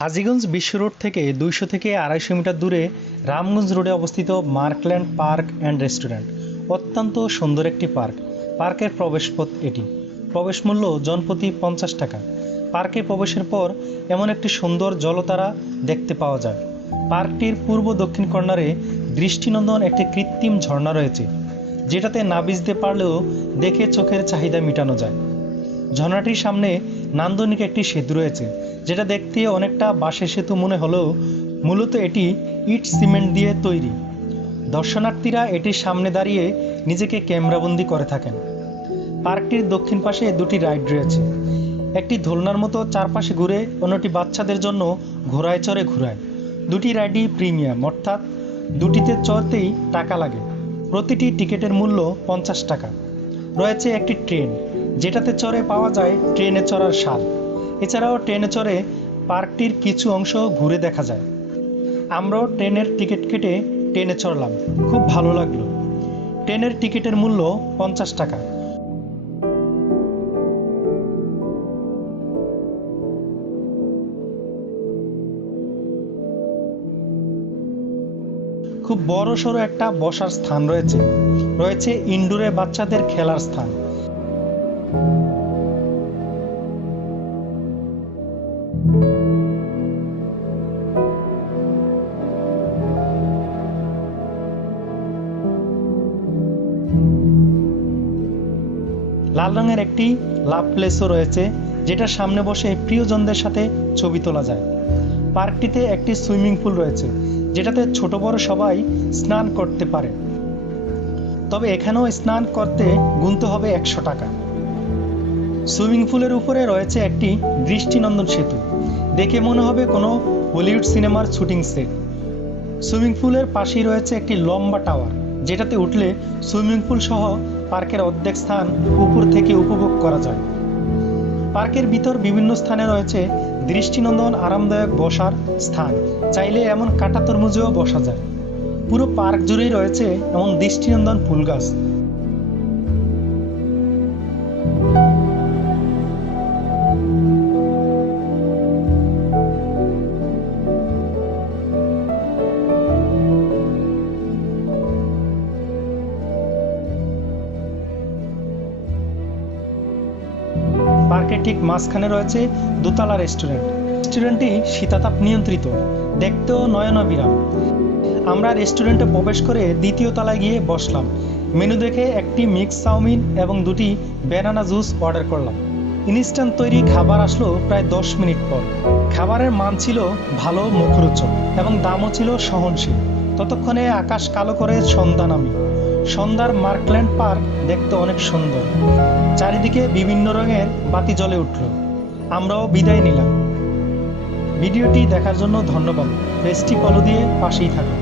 হাজীগঞ্জ বিশ্ব রোড থেকে 200 থেকে 250 মিটার দূরে রামগঞ্জ রোডে অবস্থিত মার্কল্যান্ড পার্ক অ্যান্ড রেস্টুরেন্ট। অত্যন্ত সুন্দর একটি পার্ক। পার্কের প্রবেশপথ এটি। প্রবেশ মূল্য জনপ্রতি 50 টাকা। পার্কে প্রবেশের পর এমন একটি সুন্দর জলতারা দেখতে পাওয়া যায়। পার্কটির পূর্ব দক্ষিণ কর্নারে দৃষ্টিনন্দন একটি কৃত্রিম ঝর্ণা রয়েছে, যেটাতে না ভিজতে পারলেও দেখে চোখের চাহিদা মেটানো যায়। ঝর্ণাটির সামনে নান্দনিক একটি সেতু রয়েছে, যেটা দেখতে অনেকটা বাঁশের সেতু মনে হলেও মূলত এটি ইট সিমেন্ট দিয়ে তৈরি। দর্শনার্থীরা এটির সামনে দাঁড়িয়ে নিজেকে ক্যামেরাবন্দি করে থাকেন। পার্কটির দক্ষিণ পাশে দুটি রাইড রয়েছে, একটি দোলনার মতো চারপাশে ঘুরে, অন্যটি বাচ্চাদের জন্য ঘোড়ায় চড়ে ঘুরায়। দুটি রাইডই প্রিমিয়াম, অর্থাৎ দুটিতে চড়তেই টাকা লাগে। প্রতিটি টিকিটের মূল্য 50 টাকা। রয়েছে একটি ট্রেন, যেটাতে চড়ে পাওয়া যায় ট্রেনে চড়ার স্বাদ। এছাড়াও ট্রেনে চড়ে পার্কটির কিছু অংশ ঘুরে দেখা যায়। আমরাও ট্রেনের টিকিট কেটে ট্রেনে চড়লাম, খুব ভালো লাগলো। ট্রেনের টিকিটের মূল্য 50 টাকা। খুব বড় সড়ো একটা বসার স্থান রয়েছে। রয়েছে ইনডোরে বাচ্চাদের খেলার স্থান। লাল রঙের একটি লাভ প্লেসও রয়েছে, যেটার সামনে বসে প্রিয়জনদের সাথে ছবি তোলা যায়। পার্কটিতে একটি সুইমিং পুল রয়েছে, যেটাতে ছোট বড় সবাই স্নান করতে পারে। তবে এখানেও স্নান করতে গুনতে হবে 100 টাকা। সুইমিং পুলের উপরে রয়েছে একটি দৃষ্টিনন্দন সেতু, দেখে মনে হবে কোনো হলিউড সিনেমার শুটিং সেট। সুইমিং পুলের পাশেই রয়েছে একটি লম্বা টাওয়ার, যেটাতে উঠলে সুইমিং পুল সহ পার্কের অর্ধেক স্থান উপর থেকে উপভোগ করা যায়। পার্কের ভিতর বিভিন্ন স্থানে রয়েছে দৃষ্টিনন্দন আরামদায়ক বসার স্থান। চাইলে এমন কাঁটা তরমুজেও বসা যায়। পুরো পার্ক জুড়েই রয়েছে এমন দৃষ্টিনন্দন ফুল গাছ। পার্কের ঠিক মাঝখানে রয়েছে দোতলা রেস্টুরেন্ট। রেস্টুরেন্টটি শীতাতাপ নিয়ন্ত্রিত, দেখতেও নয়নাভিরাম। আমরা রেস্টুরেন্টে প্রবেশ করে দ্বিতীয় তলায় গিয়ে বসলাম। মেনু দেখে একটি মিক্স চাউমিন এবং দুটি ব্যানানা জুস অর্ডার করলাম। ইনস্ট্যান্ট তৈরি খাবার আসলো প্রায় 10 মিনিট পর। খাবারের মান ছিল ভালো, মুখরোচক এবং দামও ছিল সহনশীল। ততক্ষণে আকাশ কালো করে সন্ধ্যা নামে। সন্ধ্যার মার্কল্যান্ড পার্ক দেখতে অনেক সুন্দর। চারিদিকে বিভিন্ন রঙের বাতি জ্বলে উঠল। আমরাও বিদায় নিলাম। ভিডিওটি দেখার জন্য ধন্যবাদ। পেজটি ফলো দিয়ে পাশেই থাকুন।